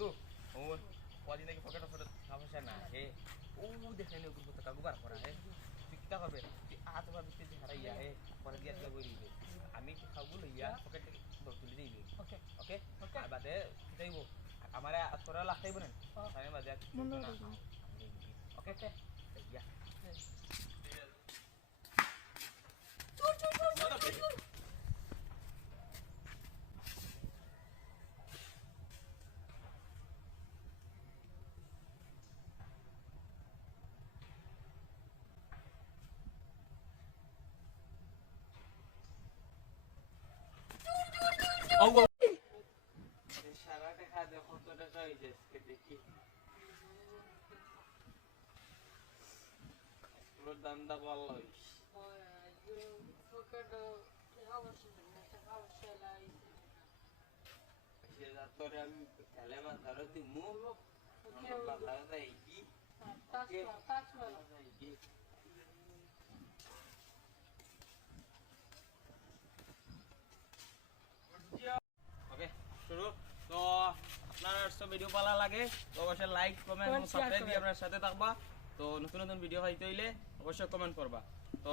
বন্ধু ওর কদিন নাকি পকেটে ফটো সমস্যা না হে ও দেখে নি ওগুলো তো কাবু করা হে কিটা হবে তুই আজ ভাবি তুই হারাইয়া হে পরে দিয়ে দিয়ে বই দিবে আমি খাব লইয়া পকেট তুলে দিবি ওকে ওকে আর বাদে যাইব আমার তোরা লাখ খাইব না আমি বাদে মনে। ওকে ওকে ইয়া Allah. Buradan da vallahi. Fakat Tora mi kalema taro ti mu, kalema taro ta iki, kalema taro ta iki. Video ভালো লাগে তো অবশ্যই লাইক কমেন্ট এবং সাবস্ক্রাইব দিয়ে আপনার সাথে থাকবা। তো নতুন নতুন ভিডিও হইতে হইলে অবশ্যই কমেন্ট করবা। তো